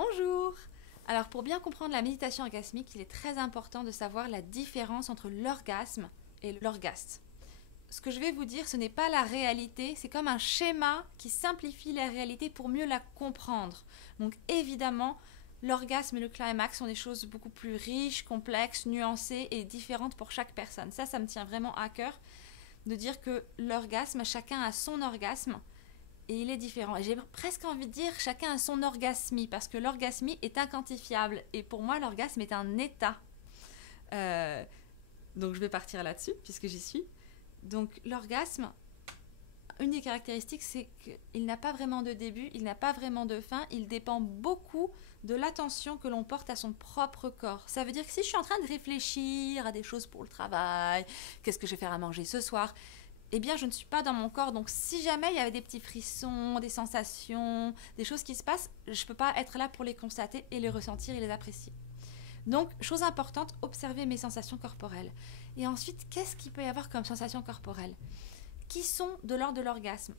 Bonjour! Alors pour bien comprendre la méditation orgasmique, il est très important de savoir la différence entre l'orgasme et l'orgaste. Ce que je vais vous dire, ce n'est pas la réalité, c'est comme un schéma qui simplifie la réalité pour mieux la comprendre. Donc évidemment, l'orgasme et le climax sont des choses beaucoup plus riches, complexes, nuancées et différentes pour chaque personne. Ça me tient vraiment à cœur de dire que l'orgasme, chacun a son orgasme. Et il est différent. Et j'ai presque envie de dire chacun a son orgasmie, parce que l'orgasmie est inquantifiable. Et pour moi, l'orgasme est un état. Donc je vais partir là-dessus, puisque j'y suis. Donc l'orgasme, une des caractéristiques, c'est qu'il n'a pas vraiment de début, il n'a pas vraiment de fin. Il dépend beaucoup de l'attention que l'on porte à son propre corps. Ça veut dire que si je suis en train de réfléchir à des choses pour le travail, qu'est-ce que je vais faire à manger ce soir, eh bien, je ne suis pas dans mon corps. Donc, si jamais il y avait des petits frissons, des sensations, des choses qui se passent, je ne peux pas être là pour les constater et les ressentir et les apprécier. Donc, chose importante, observer mes sensations corporelles. Et ensuite, qu'est-ce qu'il peut y avoir comme sensations corporelles qui sont de l'ordre de l'orgasme?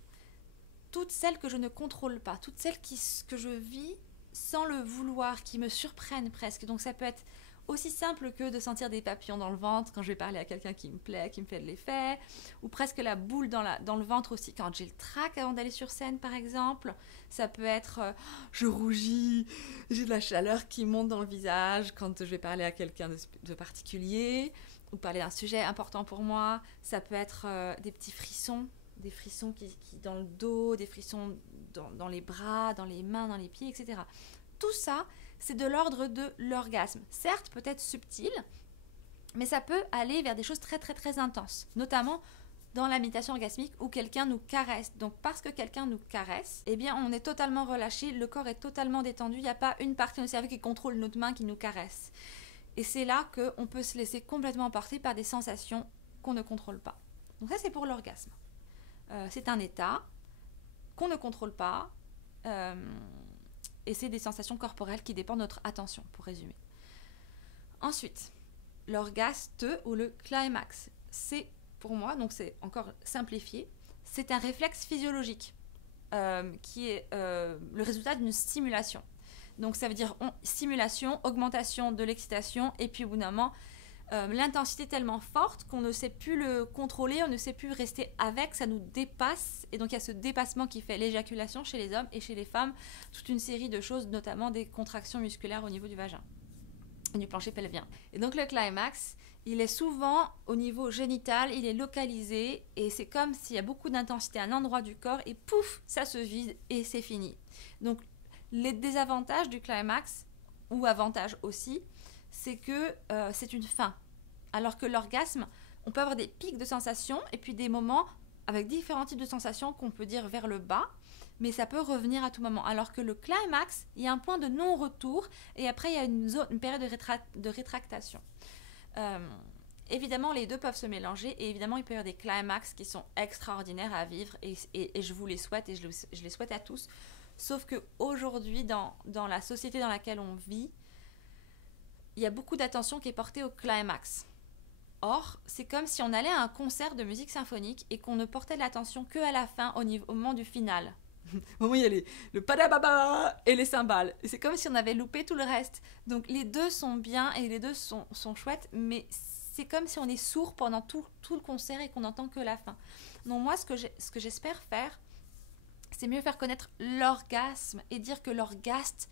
Toutes celles que je ne contrôle pas, toutes celles que je vis sans le vouloir, qui me surprennent presque. Donc, ça peut être aussi simple que de sentir des papillons dans le ventre quand je vais parler à quelqu'un qui me plaît, qui me fait de l'effet, ou presque la boule dans le ventre aussi quand j'ai le trac avant d'aller sur scène par exemple. Ça peut être je rougis, j'ai de la chaleur qui monte dans le visage quand je vais parler à quelqu'un de particulier, ou parler d'un sujet important pour moi. Ça peut être des petits frissons, des frissons qui dans le dos, des frissons dans les bras, dans les mains, dans les pieds, etc. Tout ça, c'est de l'ordre de l'orgasme. Certes, peut-être subtil, mais ça peut aller vers des choses très très très intenses, notamment dans la méditation orgasmique où quelqu'un nous caresse. Donc parce que quelqu'un nous caresse, eh bien on est totalement relâché, le corps est totalement détendu, il n'y a pas une partie de notre cerveau qui contrôle notre main qui nous caresse. Et c'est là qu'on peut se laisser complètement emporter par des sensations qu'on ne contrôle pas. Donc ça c'est pour l'orgasme. C'est un état qu'on ne contrôle pas. Et c'est des sensations corporelles qui dépendent de notre attention, pour résumer. Ensuite, l'orgaste ou le climax, c'est pour moi, donc c'est encore simplifié, c'est un réflexe physiologique qui est le résultat d'une stimulation. Donc ça veut dire stimulation, augmentation de l'excitation, et puis au bout d'un moment, l'intensité est tellement forte qu'on ne sait plus le contrôler, on ne sait plus rester avec, ça nous dépasse. Et donc il y a ce dépassement qui fait l'éjaculation chez les hommes et chez les femmes, toute une série de choses, notamment des contractions musculaires au niveau du vagin, du plancher pelvien. Et donc le climax, il est souvent au niveau génital, il est localisé et c'est comme s'il y a beaucoup d'intensité à un endroit du corps et pouf, ça se vide et c'est fini. Donc les désavantages du climax, ou avantages aussi, c'est que c'est une fin. Alors que l'orgasme, on peut avoir des pics de sensations et puis des moments avec différents types de sensations qu'on peut dire vers le bas, mais ça peut revenir à tout moment. Alors que le climax, il y a un point de non-retour et après il y a une période de rétractation. Évidemment, les deux peuvent se mélanger et évidemment, il peut y avoir des climax qui sont extraordinaires à vivre et je vous les souhaite et je les souhaite à tous. Sauf qu'aujourd'hui, dans la société dans laquelle on vit, il y a beaucoup d'attention qui est portée au climax. Or, c'est comme si on allait à un concert de musique symphonique et qu'on ne portait l'attention qu'à la fin, au moment du final. Au moment où il y a le padababa et les cymbales. Et c'est comme si on avait loupé tout le reste. Donc les deux sont bien et les deux sont chouettes, mais c'est comme si on est sourd pendant tout le concert et qu'on n'entend que la fin. Donc moi, ce que j'espère faire, c'est mieux faire connaître l'orgasme et dire que l'orgaste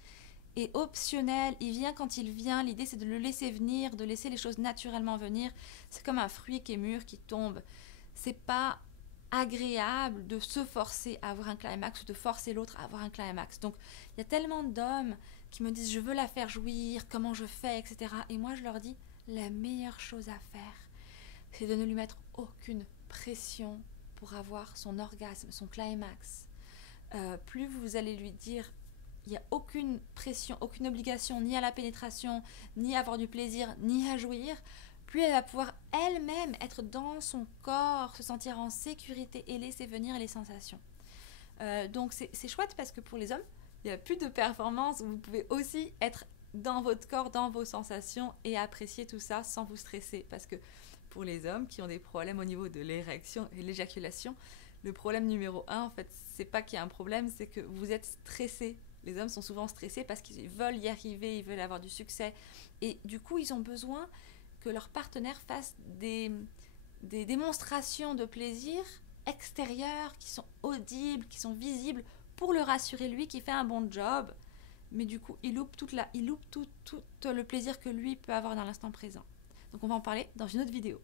est optionnel, il vient quand il vient, l'idée c'est de le laisser venir, de laisser les choses naturellement venir. C'est comme un fruit qui est mûr, qui tombe. C'est pas agréable de se forcer à avoir un climax ou de forcer l'autre à avoir un climax. Donc il y a tellement d'hommes qui me disent je veux la faire jouir, comment je fais, etc. Et moi je leur dis la meilleure chose à faire, c'est de ne lui mettre aucune pression pour avoir son orgasme, son climax. Plus vous allez lui dire il n'y a aucune pression, aucune obligation ni à la pénétration, ni à avoir du plaisir, ni à jouir, plus elle va pouvoir elle-même être dans son corps, se sentir en sécurité et laisser venir les sensations. Donc c'est chouette parce que pour les hommes, il n'y a plus de performance, vous pouvez aussi être dans votre corps, dans vos sensations et apprécier tout ça sans vous stresser. Parce que pour les hommes qui ont des problèmes au niveau de l'érection et l'éjaculation, le problème numéro 1, en fait, c'est pas qu'il y a un problème, c'est que vous êtes stressé Les hommes sont souvent stressés parce qu'ils veulent y arriver, ils veulent avoir du succès. Et du coup, ils ont besoin que leur partenaire fasse des démonstrations de plaisir extérieures qui sont audibles, qui sont visibles pour le rassurer lui qui fait un bon job. Mais du coup, il loupe tout le plaisir que lui peut avoir dans l'instant présent. Donc on va en parler dans une autre vidéo.